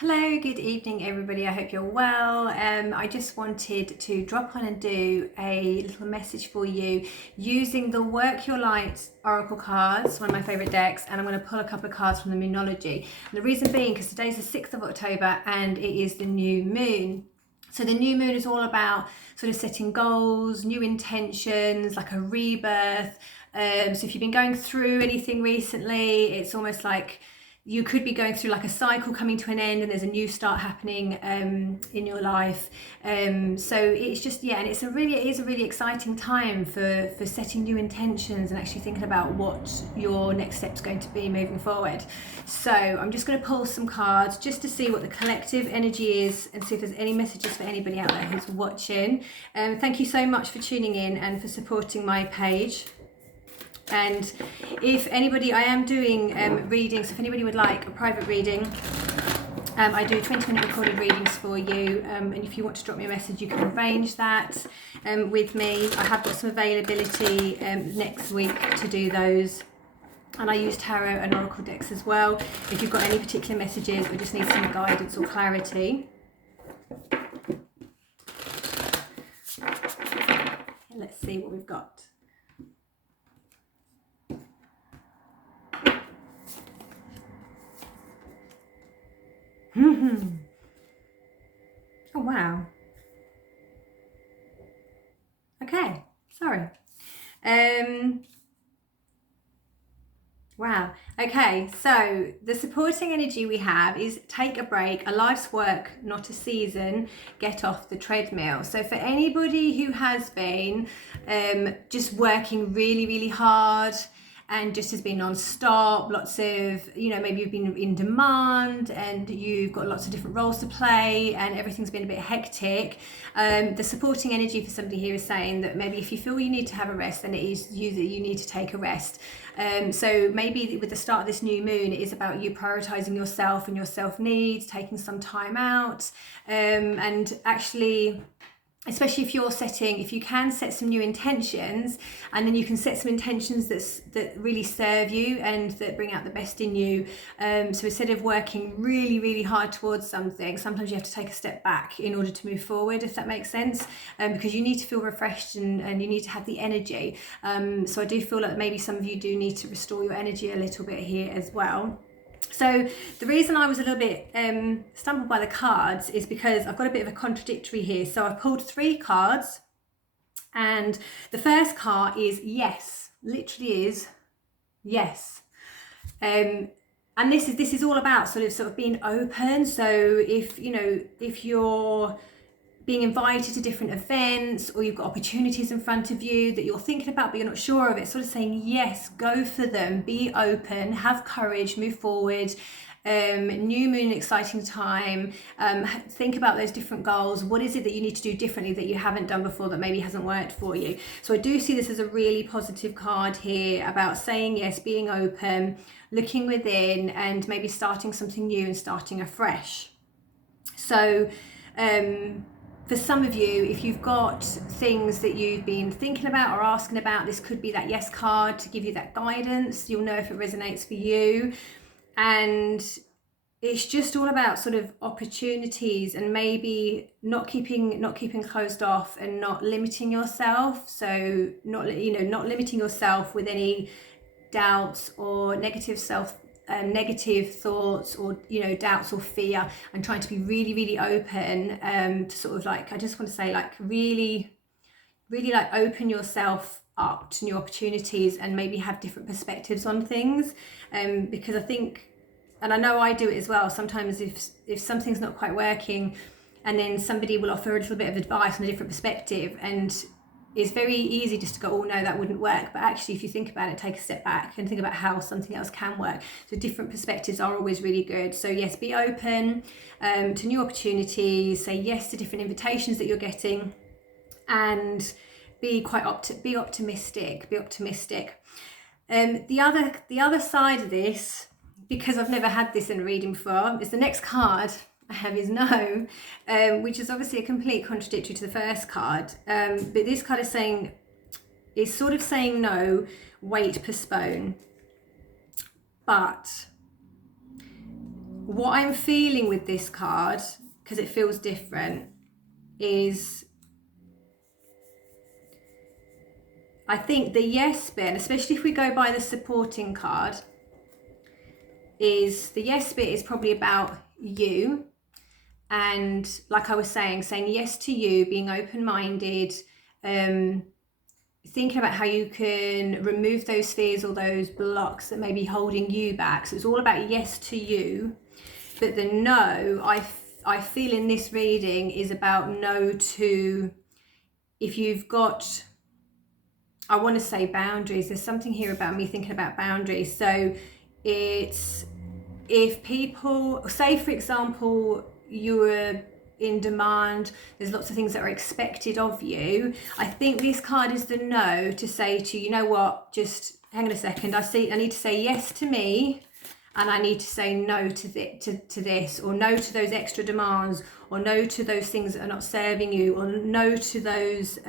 Hello, good evening everybody. I hope you're well. I just wanted to drop on and do a little message for you using the Work Your Light Oracle cards, one of my favourite decks, and I'm going to pull a couple of cards from the Moonology. And the reason being because today's the 6th of October and it is the new moon. So the new moon is all about sort of setting goals, new intentions, like a rebirth. So if you've been going through anything recently, it's almost like you could be going through like a cycle coming to an end and there's a new start happening in your life. So it's just, yeah, and it is a really exciting time for setting new intentions and actually thinking about what your next step's going to be moving forward. So I'm just going to pull some cards just to see what the collective energy is and see if there's any messages for anybody out there who's watching. Thank you so much for tuning in and for supporting my page. And if anybody, I am doing readings, so if anybody would like a private reading, I do 20-minute recorded readings for you, and if you want to drop me a message, you can arrange that with me. I have got some availability next week to do those, and I use tarot and oracle decks as well. If you've got any particular messages or just need some guidance or clarity. Let's see what we've got. Oh wow. Okay, sorry. Wow. Okay, so the supporting energy we have is take a break, a life's work, not a season, get off the treadmill. So for anybody who has been just working really, really hard, and just has been non-stop, lots of, maybe you've been in demand and you've got lots of different roles to play and everything's been a bit hectic. The supporting energy for somebody here is saying that maybe if you feel you need to have a rest, then it is you that you need to take a rest. So maybe with the start of this new moon, it is about you prioritizing yourself and your self-needs, taking some time out, and actually, especially if you can set some new intentions, and then you can set some intentions that really serve you and that bring out the best in you. So instead of working really, really hard towards something, sometimes you have to take a step back in order to move forward, if that makes sense, because you need to feel refreshed and you need to have the energy. So I do feel like maybe some of you do need to restore your energy a little bit here as well. So the reason I was a little bit stumbled by the cards is because I've got a bit of a contradictory here. So I've pulled 3 cards, and the first card is yes, literally is yes. And this is all about sort of being open. So if you're being invited to different events, or you've got opportunities in front of you that you're thinking about but you're not sure of it, sort of saying yes, go for them, be open, have courage, move forward. New moon, exciting time. Think about those different goals. What is it that you need to do differently that you haven't done before that maybe hasn't worked for you? So I do see this as a really positive card here about saying yes, being open, looking within, and maybe starting something new and starting afresh. So for some of you, if you've got things that you've been thinking about or asking about, this could be that yes card to give you that guidance. You'll know if it resonates for you. And it's just all about sort of opportunities and maybe not keeping closed off and not limiting yourself. So not limiting yourself with any doubts or negative thoughts or doubts or fear, and trying to be really, really open to sort of like, I just want to say, like, really, really like open yourself up to new opportunities and maybe have different perspectives on things, because I think, and I know I do it as well, sometimes if something's not quite working and then somebody will offer a little bit of advice on a different perspective, and it's very easy just to go, oh no, that wouldn't work. But actually, if you think about it, take a step back and think about how something else can work. So different perspectives are always really good. So yes, be open to new opportunities, say yes to different invitations that you're getting, and be optimistic. The other side of this, because I've never had this in a reading before, is the next card I have is no, which is obviously a complete contradictory to the first card. But this card is sort of saying no, wait, postpone. But what I'm feeling with this card, because it feels different, is I think the yes bit, especially if we go by the supporting card, is the yes bit is probably about you. And like I was saying yes to you, being open-minded, thinking about how you can remove those fears or those blocks that may be holding you back. So it's all about yes to you. But the no, I feel in this reading is about no to, if you've got, I want to say boundaries. There's something here about me thinking about boundaries. So it's, if people, say for example, you're in demand, there's lots of things that are expected of you. I think this card is the no to say to you know what, just hang on a second, I need to say yes to me, and I need to say no to this, or no to those extra demands, or no to those things that are not serving you, or no to those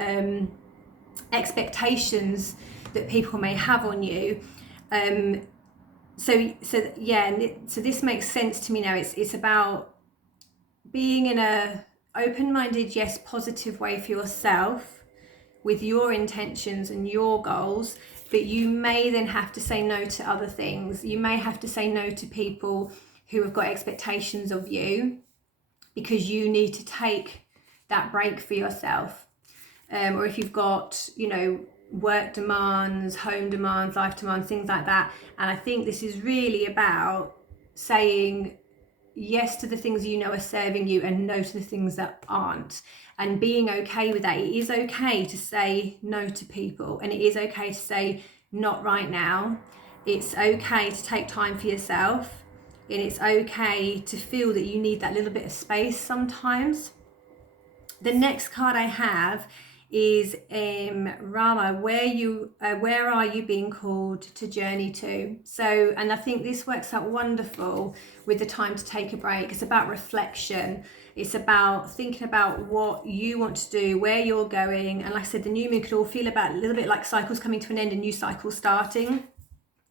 expectations that people may have on you. So this makes sense to me now. It's about being in a open-minded, yes, positive way for yourself with your intentions and your goals, but you may then have to say no to other things. You may have to say no to people who have got expectations of you, because you need to take that break for yourself. Or if you've got, work demands, home demands, life demands, things like that. And I think this is really about saying yes to the things you know are serving you and no to the things that aren't, and being okay with that. It is okay to say no to people, and it is okay to say not right now. It's okay to take time for yourself, and it's okay to feel that you need that little bit of space sometimes. The next card I have is Rama, where are you being called to journey to? So, and I think this works out wonderful with the time to take a break. It's about reflection. It's about thinking about what you want to do, where you're going. And like I said, the new moon could all feel about a little bit like cycles coming to an end, a new cycle starting.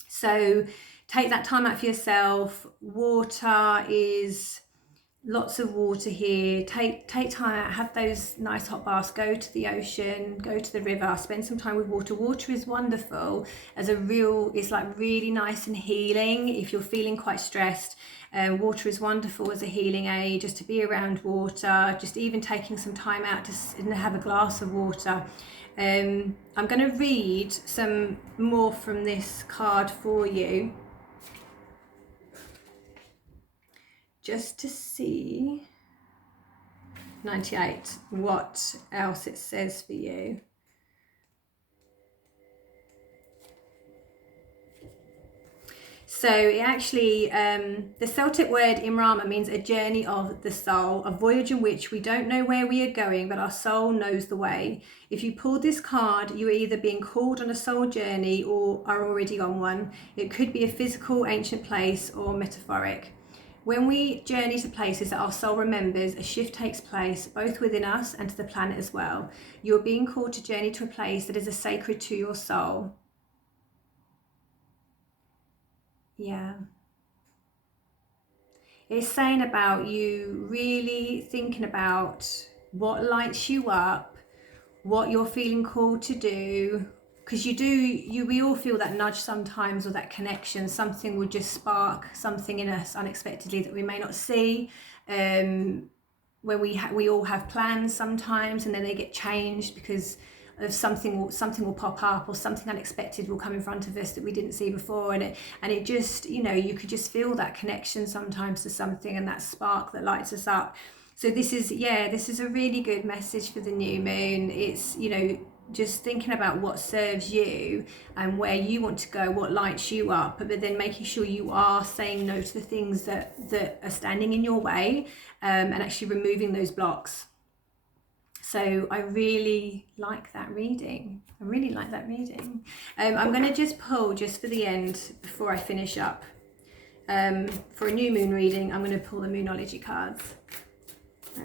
So take that time out for yourself. Water is lots of water here. Take time out, have those nice hot baths, go to the ocean, go to the river, spend some time with water. Water is wonderful as it's like really nice and healing if you're feeling quite stressed. Water is wonderful as a healing aid, just to be around water, just even taking some time out to have a glass of water. I'm going to read some more from this card for you, just to see 98 what else it says for you. So it actually, the Celtic word Imrama means a journey of the soul, a voyage in which we don't know where we are going, but our soul knows the way. If you pulled this card, you are either being called on a soul journey or are already on one. It could be a physical, ancient place or metaphoric. When we journey to places that our soul remembers, a shift takes place, both within us and to the planet as well. You are being called to journey to a place that is sacred to your soul. Yeah. It's saying about you really thinking about what lights you up, what you're feeling called to do, because we all feel that nudge sometimes, or that connection. Something will just spark something in us unexpectedly that we may not see. When we all have plans sometimes, and then they get changed because of something will pop up, or something unexpected will come in front of us that we didn't see before, and it just, you could just feel that connection sometimes to something, and that spark that lights us up. So this is a really good message for the new moon. It's, just thinking about what serves you and where you want to go, what lights you up, but then making sure you are saying no to the things that are standing in your way, and actually removing those blocks. So I really like that reading. I'm going to just pull, just for the end, before I finish up, for a new moon reading, I'm going to pull the Moonology cards.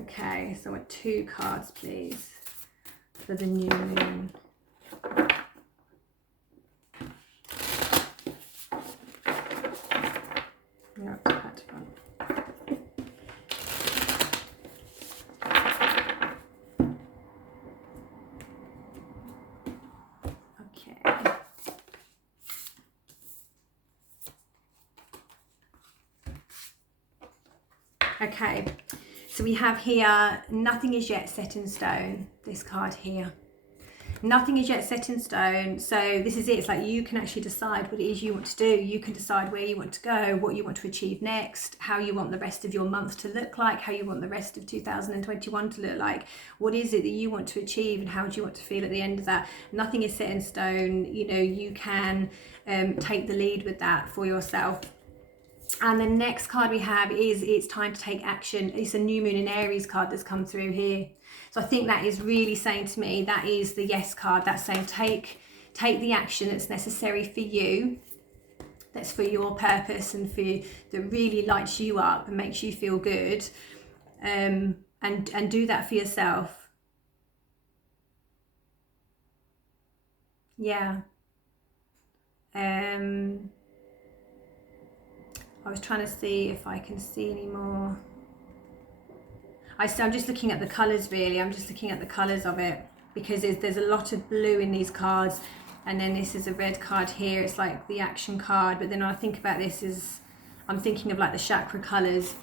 Okay, so I want 2 cards, please, for the new moon. Not that one. Okay, so we have here, nothing is yet set in stone, this card here. Nothing is yet set in stone. So this is it. It's like you can actually decide what it is you want to do. You can decide where you want to go, what you want to achieve next, how you want the rest of your month to look like, how you want the rest of 2021 to look like. What is it that you want to achieve and how do you want to feel at the end of that? Nothing is set in stone. You know, you can take the lead with that for yourself. And the next card we have is it's time to take action. It's a new moon in Aries card that's come through here. So I think that is really saying to me, that is the yes card. That's saying take the action that's necessary for you, that's for your purpose and for that really lights you up and makes you feel good, and do that for yourself. Yeah. I was trying to see if I can see any more. I'm just looking at the colours really. I'm just looking at the colours of it because there's a lot of blue in these cards, and then this is a red card here. It's like the action card, but then when I think about this I'm thinking of like the chakra colours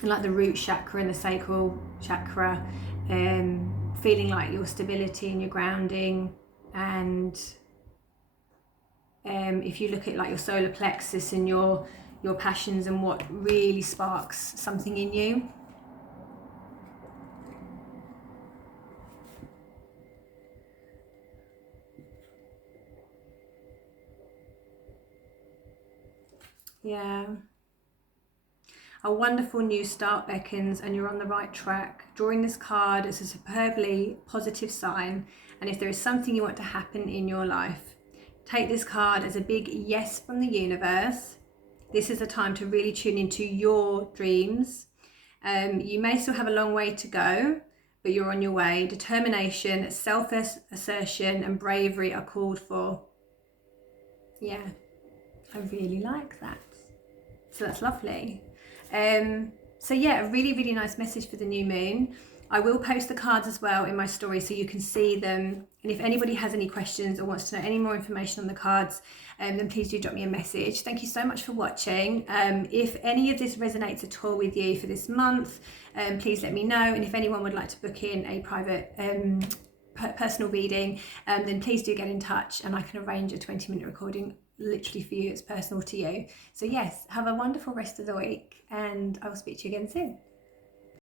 and like the root chakra and the sacral chakra, feeling like your stability and your grounding. And if you look at like your solar plexus and your passions and what really sparks something in you. Yeah. A wonderful new start beckons and you're on the right track. Drawing this card is a superbly positive sign, and if there is something you want to happen in your life, take this card as a big yes from the universe. This is a time to really tune into your dreams. You may still have a long way to go, but you're on your way. Determination, self-assertion and bravery are called for. Yeah, I really like that. So that's lovely. So yeah, a really, really nice message for the new moon. I will post the cards as well in my story so you can see them. And if anybody has any questions or wants to know any more information on the cards, then please do drop me a message. Thank you so much for watching. If any of this resonates at all with you for this month, please let me know. And if anyone would like to book in a private personal reading, then please do get in touch and I can arrange a 20-minute recording literally for you. It's personal to you. So yes, have a wonderful rest of the week and I will speak to you again soon.